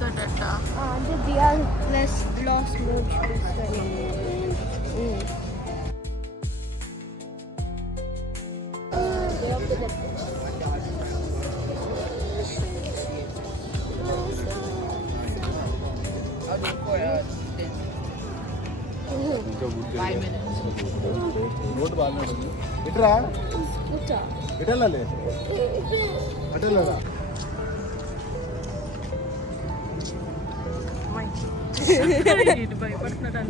Detta. The Dia Lost Moon Day of the Dead. ఇట్రా ఇటెళ్ళాలి అటెళ్ళరా భయపడుతున్నాడు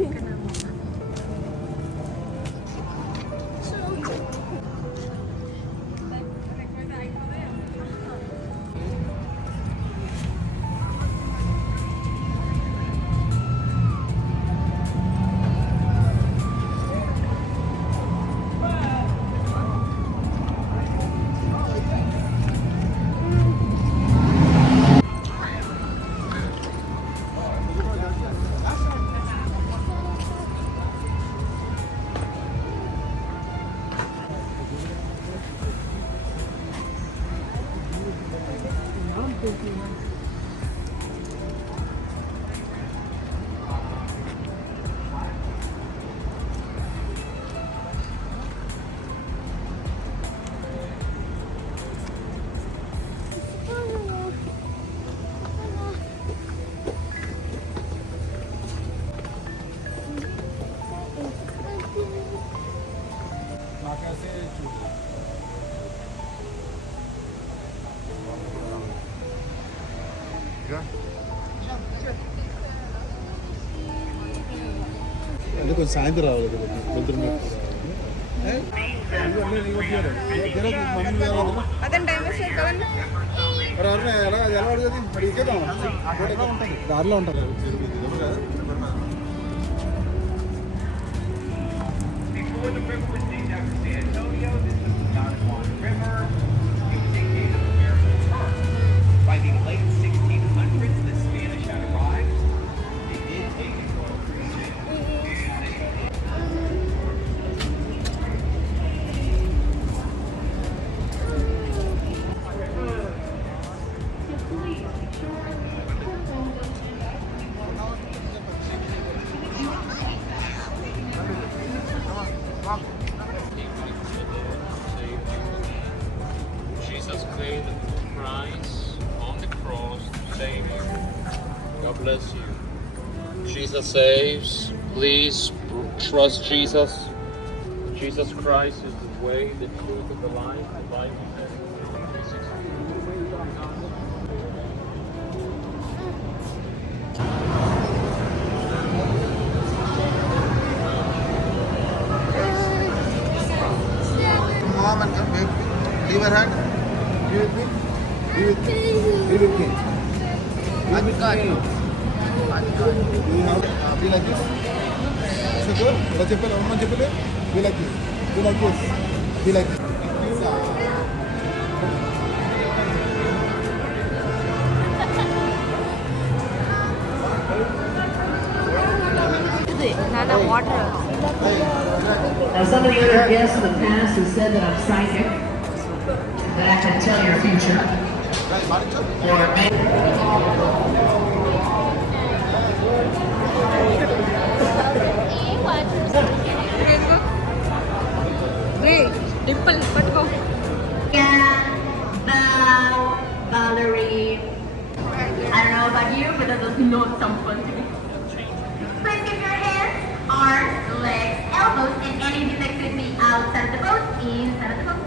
అందుకనే అంటే కొంచెం సాయంత్రం రావాలి కదా పొద్దున్న అతని టైం వేస్ట్ కదండి ఎలా అడుగుతుంది మరి ఇకేదా దారిలో ఉంటుంది Before the river was named after San Antonio, this was the Don Juan River. It was nicknamed the American Pearl. By the late 1600s, the Spanish had arrived. They did take control of the city. Jesus paid the price on the cross to save you. God bless you. Jesus saves. Please trust Jesus. Jesus Christ is the way, the truth, and the life. The Bible says in John 3:16. Mom and come back. Leave her hand. Be with me. Be with me. Be with me. Be like this. So good. Let's చెప్పాలి అమ్మ చెప్పలే. Be like this. Be like this. Be like this. Nana water. Now, some of the other guests in the past have said that I'm psychic, that I can tell your future. Or Dimple, పట్టుకో. Valerie. I don't know about you, but that does not sound fun to me. Please keep your hands, arms, legs, elbows, and anything that could be outside of the boat, inside of the boat.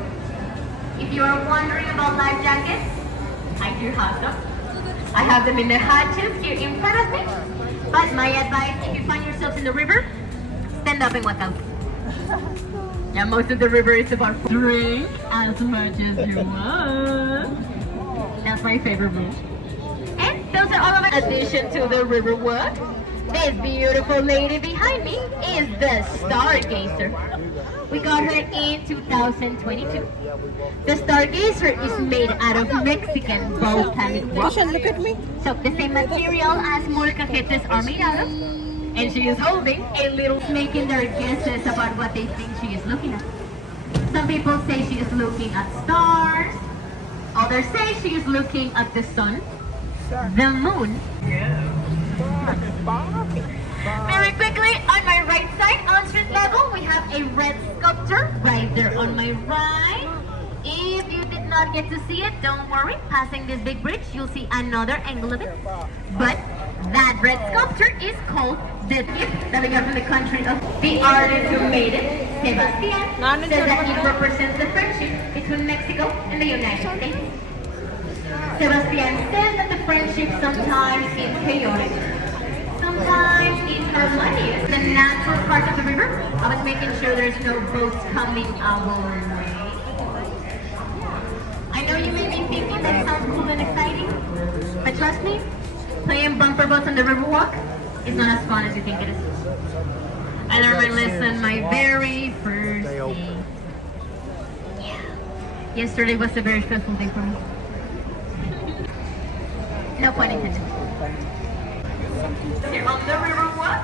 If you are wondering about life jackets, I do have them. I have them in the hatches here in front of me. But my advice, if you find yourselves in the river, stand up and walk out. Yeah, most of the river is about drink as much as you want. That's my favorite rule. And those are all of my addition to the river walk. This beautiful lady behind me is the Stargazer. We got her in 2022. The Stargazer is made out of Mexican volcanic rock. Look at me. So the same material as molcajetes are made out of. And she is holding a little, making their guesses about what they think she is looking at. Some people say she is looking at stars. Others say she is looking at the sun. the moon. Very quickly, on my right side, on street level, we have a red sculpture right there on my right. If you did not get to see it, don't worry. Passing this big bridge, you'll see another angle of it. But that red sculpture is called the gift that we got from the country of the artist who made it, Sebastian, says that it represents the friendship between Mexico and the United States. Sebastian says that the friendship sometimes is chaotic, sometimes is harmonious. The natural part of the river, I was making sure there's no boats coming our way. I know you may be thinking that sounds cool and exciting, but trust me, playing bumper boats on the Riverwalk is not as fun as you think it is. I learned my lesson my very first day. Yeah. Yesterday was a very stressful day for me. No pun intended. Here on the Riverwalk,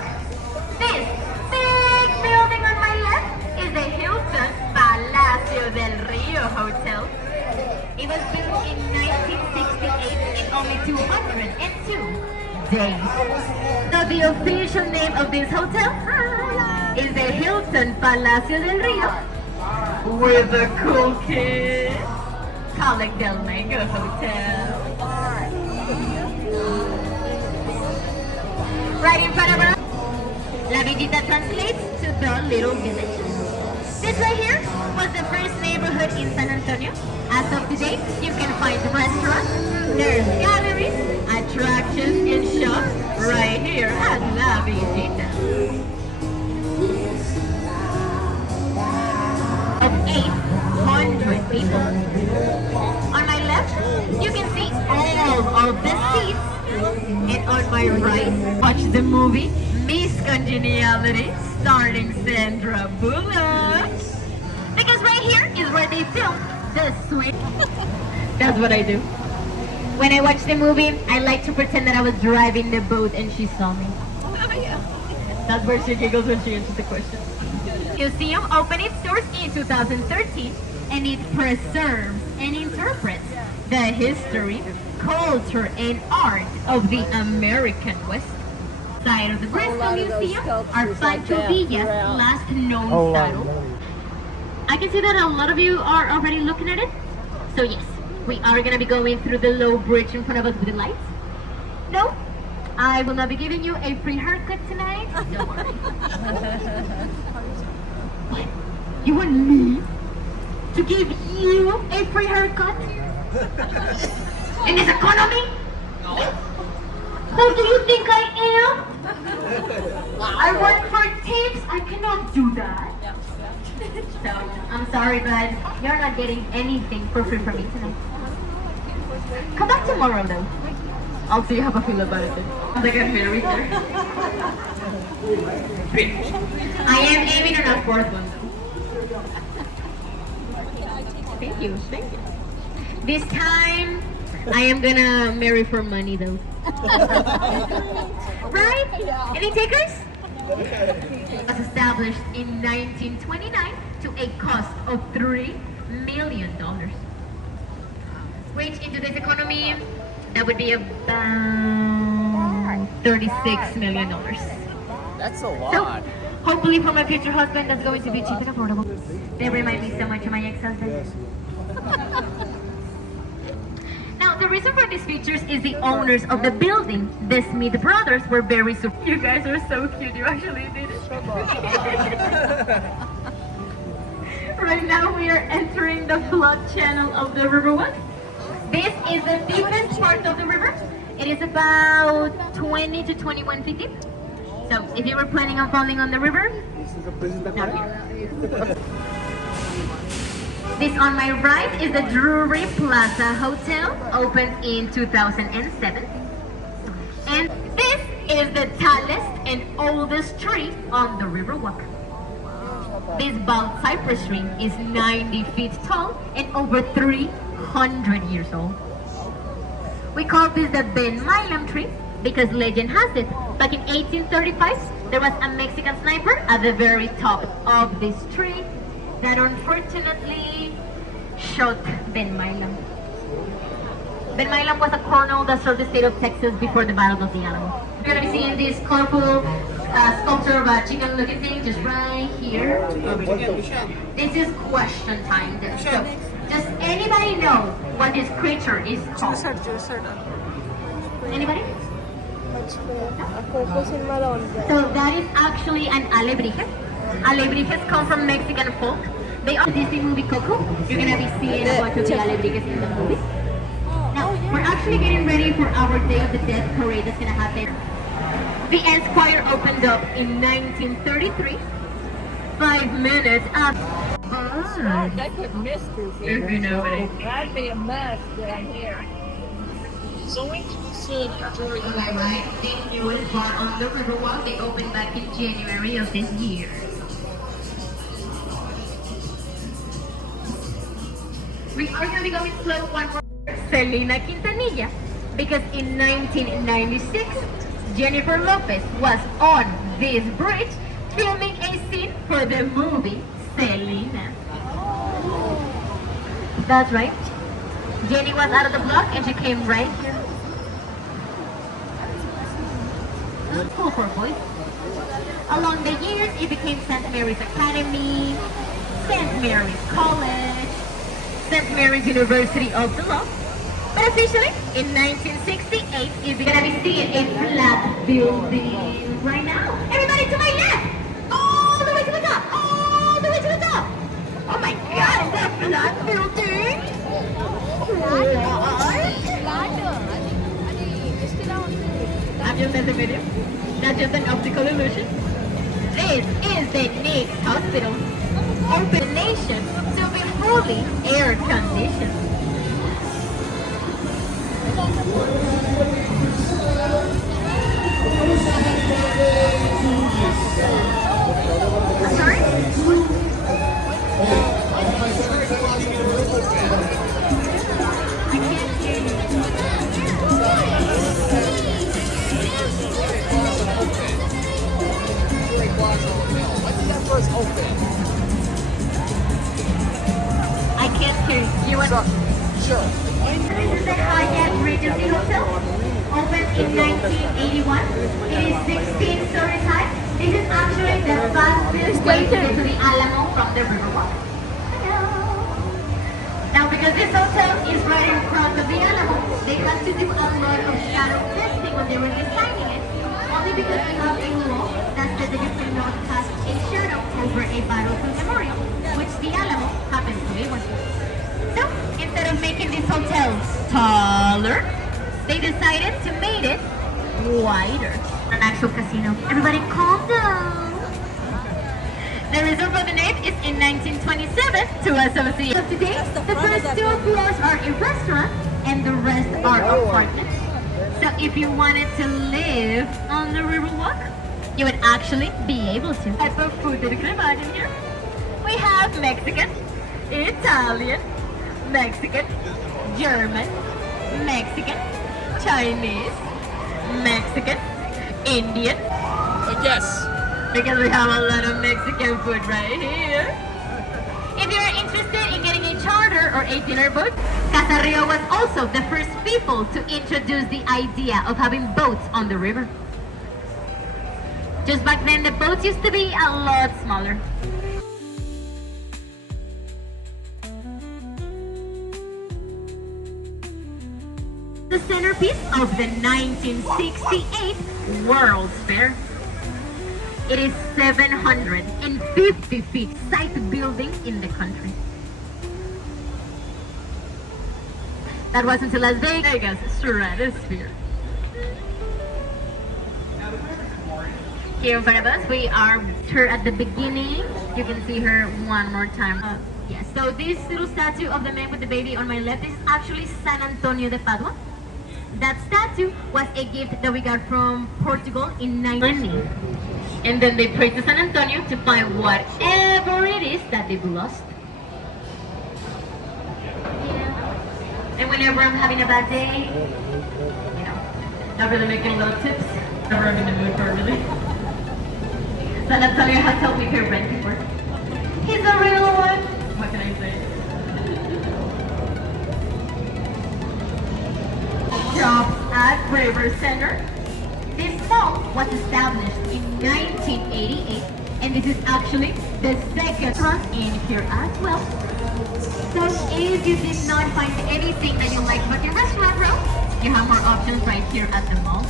this big building on my left is the Hilton Palacio del Rio Hotel. It was built in 1968 in only 202 days. So the official name of this hotel is the Hilton Palacio del Rio with the cool kids. Colic del Mango Hotel. Right in front of us, La Villita translates to the little village. This right here was the first neighborhood in San Antonio. As of today, you can find restaurants, there's galleries, attractions, and shops right here at La Villita. Of 800 people. On my left, you can see all of the seats. And on my right, watch the movie Miss Congeniality starring Sandra Bullock. Because right here is where they filmed the swing. That's what I do. When I watch the movie, I like to pretend that I was driving the boat and she saw me. That's where she giggles when she answers the question. Museum opened its doors in 2013 and it preserves and interprets the history, culture, and art of the American West. Side of the Bristol Museum are Pancho Villa's last known saddle. I can see that a lot of you are already looking at it. So yes, we are going to be going through the low bridge in front of us with the lights. No, I will not be giving you a free haircut tonight. Don't worry. What? You want me to give you a free haircut? In this economy? Who do you think I am? I work for tips. I cannot do that. So, I'm sorry, but you're not getting anything for free from me tonight. Come back tomorrow, though. I'll see how I feel about it then. I think I'm married there. I am aiming on a fourth one, though. Thank you, thank you. This time, I am gonna marry for money, though. Right? Any takers? It was established in 1929 to a cost of $3 million. Which in today's economy, that would be about $36 million. That's a lot. So, hopefully for my future husband, that's going to be cheap and affordable. They remind me so much of my ex-husband. Now, the reason for these features is the owners of the building, the Smith brothers, were very super. You guys are so cute. You actually did it. Right now, we are entering the flood channel of the Riverwalk. This is the deepest part of the river. It is about 20 to 21 feet deep. So, if you were planning on falling on the river, not here. This on my right is the Drury Plaza Hotel, opened in 2007. And this is the tallest and oldest tree on the Riverwalk. This bald cypress tree is 90 feet tall and over 300 years old. We call this the Ben Milam tree because legend has it, back in 1835, there was a Mexican sniper at the very top of this tree that unfortunately shot Ben Milam. Ben Milam was a colonel that served the state of Texas before the Battle of the Alamo. You're gonna be seeing this colorful sculpture of a chicken-looking thing just right here. This is question time. So, does anybody know what this creature is called? Anybody? So that is actually an alebrijes. Alebrijes come from Mexican folk. They are Disney movie Coco. You're gonna be seeing a bunch of the alebrijes in the movie. Now, we're actually getting ready for our Day of the Dead parade that's gonna happen. The Esquire opened up in 1933. 5 minutes after. They put mysteries in If you know it. That'd be a mess down here. So interesting. Right, they knew it bought on the Riverwalk. They opened back in January of this year. We are going to be going slow one more. Selena Quintanilla, because in 1996, Jennifer Lopez was on this bridge filming a scene for the movie Selena. That's right. Jenny was out of the block and she came right here. Cool for boys. Along the years, it became St. Mary's Academy, St. Mary's College, St. Mary's University of the Law. But officially, in 1968, you're gonna be seeing a flat building right now. Everybody to my left! All the way to the top! All the way to the top! Oh my god, it's a flat building! I'm just in the video. That's just an optical illusion. This is the Knicks Hospital. Open nation to be fully air conditioned. Sorry? I can't hear you. You want Sure. This is the Hyatt Regency Hotel, opened in 1981. It is 16 stories high. This is actually the fastest way to get to the Alamo from the Riverwalk. Now, because this hotel is right in front of the Alamo, they had to do a lot of shadow testing when they were designing it. Only because we have a law that says that you cannot cast a shadow over a battlefield memorial, which the Alamo happens to be one. So, instead of making this hotel taller, they decided to make it wider. An actual casino. Everybody calm down. The reason for the name is in 1927 to associate. So today, the first 2 floors are a restaurant and the rest are apartments. So if you wanted to live on the Riverwalk, you would actually be able to. Type of food that you can imagine here. We have Mexican, Italian, Mexican, German, Mexican, Chinese, Mexican, Indian. Yes. Because we have a lot of Mexican food right here. If you're interested in getting a charter or a dinner boat, Casa Rio was also the first people to introduce the idea of having boats on the river. Just back then, the boats used to be a lot smaller. The centerpiece of the 1968 World's Fair. It is 750 feet site building in the country. That was until Las Vegas Stratosphere. Here in front of us, we are her at the beginning. You can see her one more time. Yes, so this little statue of the man with the baby on my left, this is actually San Antonio de Padua. That statue was a gift that we got from Portugal in 1990. And then they prayed to San Antonio to find whatever it is that they've lost. Yeah. And whenever I'm having a bad day, you know, not really making a lot of tips, never I'm in the mood for really. San Antonio has helped me pay rent before. He's a real one. What can I say? shops at River Center. This mall was established in 1988, and this is actually the second restaurant in here as well. So if you did not find anything that you like about your restaurant room, you have more options right here at the mall.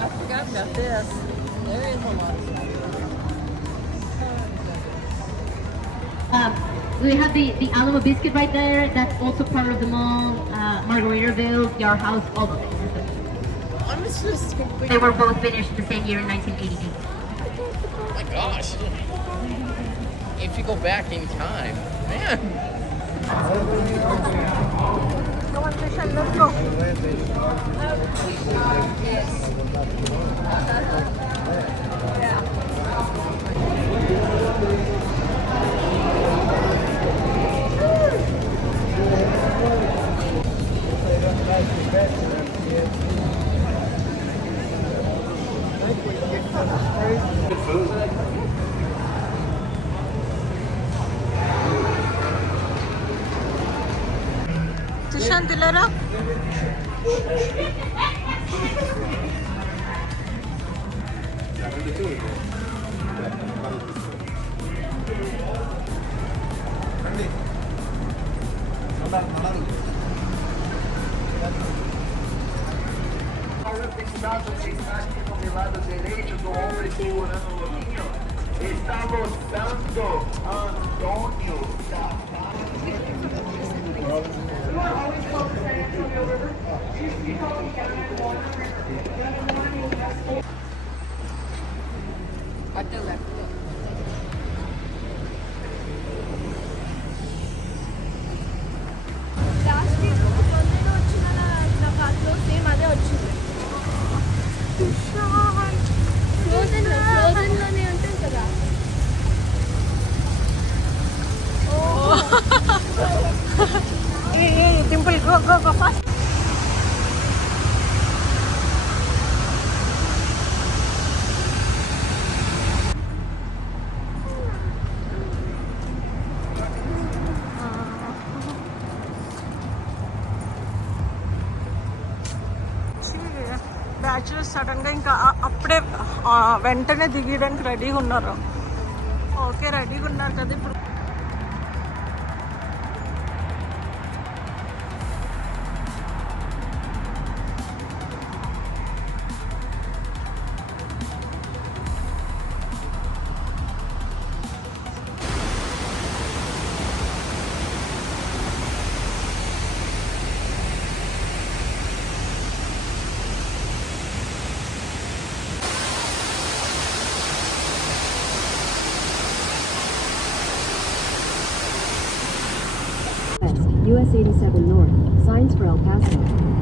I forgot about this. There is a lot of stuff. We have the Alamo Biscuit right there. That's also part of the mall. Margaritaville, Yard House, all of it. They were both finished the same year in 1988. Oh my gosh. If you go back in time, man. Come on, Trishan, let's go. Trishan, Dilara. Agora fixado no lado direito do ombro segurando o loquinho. Está gostando, Antônio last week మొన్న వచ్చిన నా కార్లో same అదే వచ్చింది. ఫ్రోజన్లోనే ఉంటుంది కదా. Dimple, go fast. Bachelors సడన్గా ఇంకా అప్పుడే వెంటనే దిగడానికి రెడీగా ఉన్నారు. ఓకే రెడీగా ఉన్నారు కదా ఇప్పుడు. US 87 North, signs for El Paso.